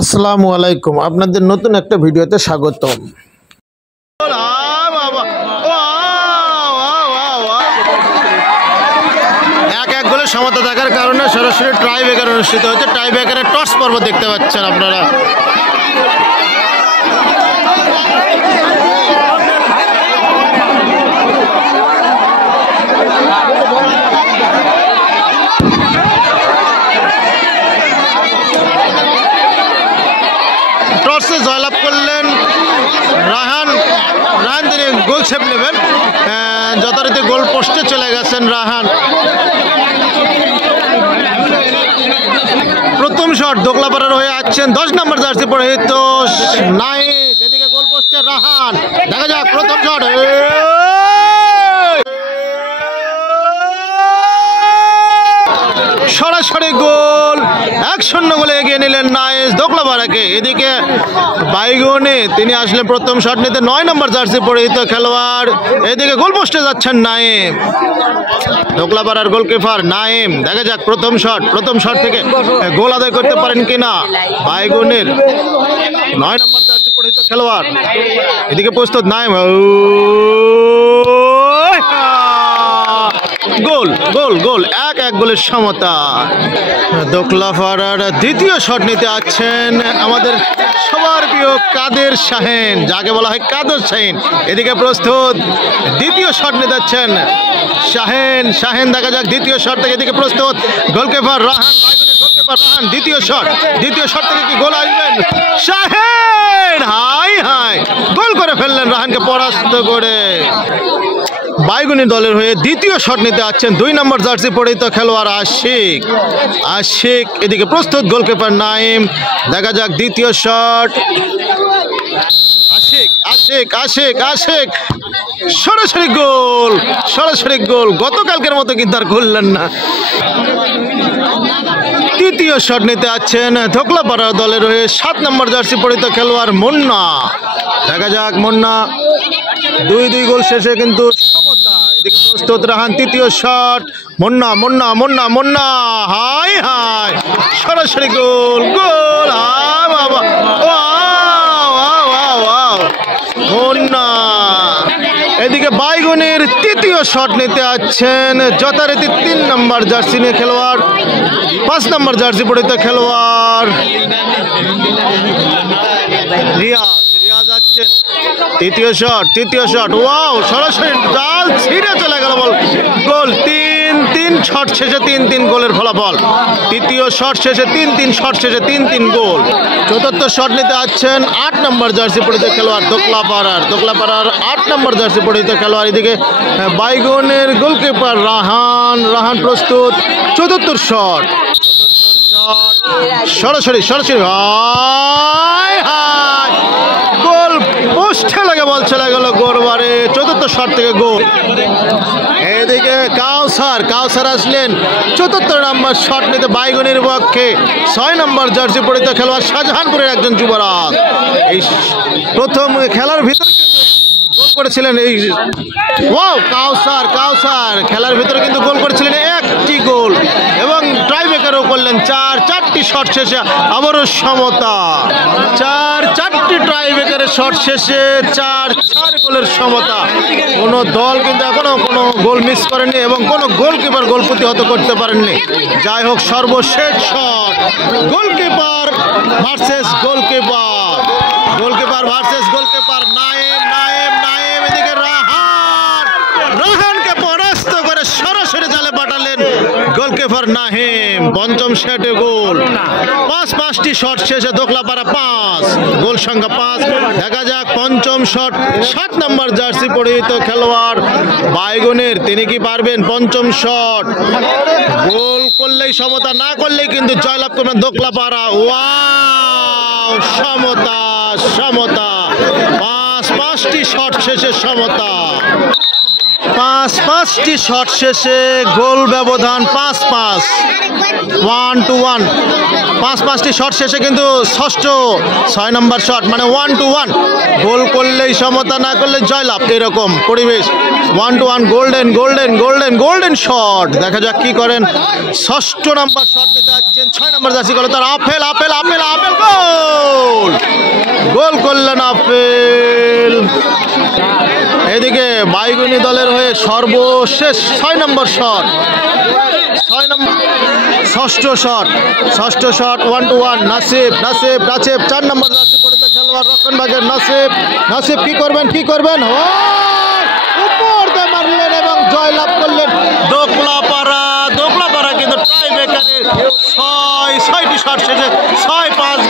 আসসালামু আলাইকুম, আপনাদের নতুন একটা ভিডিওতে স্বাগতম। এক গোলের সমতা থাকার কারণে সরাসরি টাই ব্রেকার অনুষ্ঠিত হচ্ছে। টাই ব্রেকারের টস পর্ব দেখতে পাচ্ছেন আপনারা। টসে জয়লাভ করলেন রাহান। তিনি গোল শেপ নেবেন, যথারীতি গোল পোস্টে চলে গেছেন রাহান। প্রথম শট দোকলাপাড়ার হয়ে আসছেন 10 নম্বর জার্সি পরিহিত নাইস। এদিকে গোল পোস্টে রাহান, দেখা যাক প্রথম শট। সরাসরি গোল, 1-0 গোলে এগিয়ে নিলেন নাইস দোকলাপাড়াকে। এদিকে বাইগনে তিনি আসলেন প্রথম শট নিতে, 9 নম্বর জার্সি পরিহিত খেলোয়াড়। এদিকে গোল পোস্টে যাচ্ছেন নাইম, দোকলাপাড়ার গোলকিপার নাইম। দেখা যাক প্রথম শট থেকে গোল আদায় করতে পারেন কিনা বাইগনের 9 নম্বর জার্সি পরিহিত খেলোয়াড়। এদিকে প্রস্তুত নাইম, গোল গোল গোল, 1-1 গোলের সমতা। দোকলাপাড়ার দ্বিতীয় শট নিতে আছেন আমাদের সবার প্রিয় কাদের শাহিন, যাকে বলা হয় কাদের শাহিন। এদিকে প্রস্তুত দ্বিতীয় শট নিতে যাচ্ছেন শাহিন। দেখা যাক দ্বিতীয় শট থেকে। এদিকে প্রস্তুত গোলকিপার রাহান, গোলকিপার রাহান। দ্বিতীয় শট থেকে কি গোল আসবেন? শাহিন হাই গোল করে ফেললেন রাহানকে পরাস্ত করে। বাইগুনি দলের হয়ে দ্বিতীয় শট নিতে আসছেন 2 নম্বর জার্সি পরিহিত খেলোয়াড় আশিক। এদিকে প্রস্তুত গোলকিপার নাইম। দেখা যাক দ্বিতীয় শট। আশিক সরাসরি গোল। গতকালকের মতো কিন্তু আর করলেন না। তৃতীয় শট নিতে আছেন দোকলাপাড়া দলের হয়ে 7 নম্বর জার্সি পরিহিত খেলোয়াড় মুন্না। দেখা যাক মুন্না। 2-2 গোল শেষে কিন্তু সমতা। এদিকে প্রস্তুত রাহান, তৃতীয় শট। মুন্না হাই সরাসরি গোল। বাবা মুন্না। এদিকে বাইগুনের তৃতীয় শট নিতে আছেন যথারীতি 3 নম্বর জার্সি নিয়ে খেলোয়াড়, 5 নম্বর জার্সি পরিহিত খেলোয়াড় রিয়াজ আছেন। তৃতীয় শট ওয়াও, সরাসরি জাল ছিঁড়ে চলে গেল বল। গোল। 3-3 শট শেষে 3-3 গোলের ফলাফল। তৃতীয় শট শেষে 3-3, শট শেষে 3-3 গোল। চতুর্থ শট নিতে আসছেন 8 নম্বর জার্সি পরিহিত খেলোয়াড় দোকলাপাড়ার 8 নম্বর জার্সি পরিহিত খেলোয়াড়। এদিকে বাইগনের গোলকিপার রাহান প্রস্তুত। চতুর্থ শট সরাসরি গোল পোস্টে লাগে বল চলে গেল গোলবারে। চতুর্থ শট থেকে গোল। এদিকে কাউসার আসলেন চতুর্থ নম্বর শট নিতে বাইগনের পক্ষে 6 নম্বর জার্সি পরিহিত খেলোয়াড় শাহজাহানপুরের একজন যুবরাজ। এই প্রথম খেলার ভিতরে গোল করেছিলেন কাউসার খেলার ভিতরে কিন্তু গোল করেছিলেন 1টি গোল এবং ট্রাই ব্রেকারও করলেন। 4টি শট শেষে আবারও সমতা। 4টি ট্রাই ব্রেকারের শট শেষে 4 গোলের সমতা। কোনো দল কিন্তু এখনো কোনো গোল মিস করেননি এবং কোনো গোলকিপার গোল প্রতিহত করতে পারেননি। যাই হোক, সর্বশেষ shot goalkeeper versus goalkeeper Naim. এদিকে রাহানকে পরাস্ত করে সরাসরি জালে পাঠালেন গোলকিপার নাহিম। পঞ্চম শটে গোল। 5টি শট শেষে দোকলাপাড়া 5, গোল সংখ্যা 5। দেখা যাক পঞ্চম শট 7 নম্বর জার্সি পরিহিত খেলোয়াড় বাইগনের, তিনি কি পারবেন? পঞ্চম শট গোল করলেই সমতা, না করলেই কিন্তু জয়লাভ করবেন দোকলাপাড়া। ওয়াও, সমতা। 5টি শট শেষে সমতা। 5টি শট শেষে গোল ব্যবধান 5-5, 1-1। 5টি শট শেষে কিন্তু 6 নম্বর শট মানে 1-1। গোল করলেই সমতা, না করলে জয়লাভ, এরকম পরিবেশ। 1-1 গোল্ডেন শট। দেখা যাক কি করেন। 6 নম্বর শট নিতে যাচ্ছেন 6 নম্বর জার্সি করে তার আপেল গোল। গোল করলেন আফেল। এদিকে বাইগুনি দলের হয়ে সর্বশেষ 6 নম্বর শট, 6 নম্বর ষষ্ঠ শট 1-1 নাসিব 4 নম্বর নাসিব পড়েছে খেলোয়াড় রক্ষণভাগের নাসিব কি করবেন উপর দিয়ে মারলেন এবং জয়লাভ করলেন দোকলাপাড়া কিন্তু টাই ব্রেকারে 6টি শট শেষে 6-5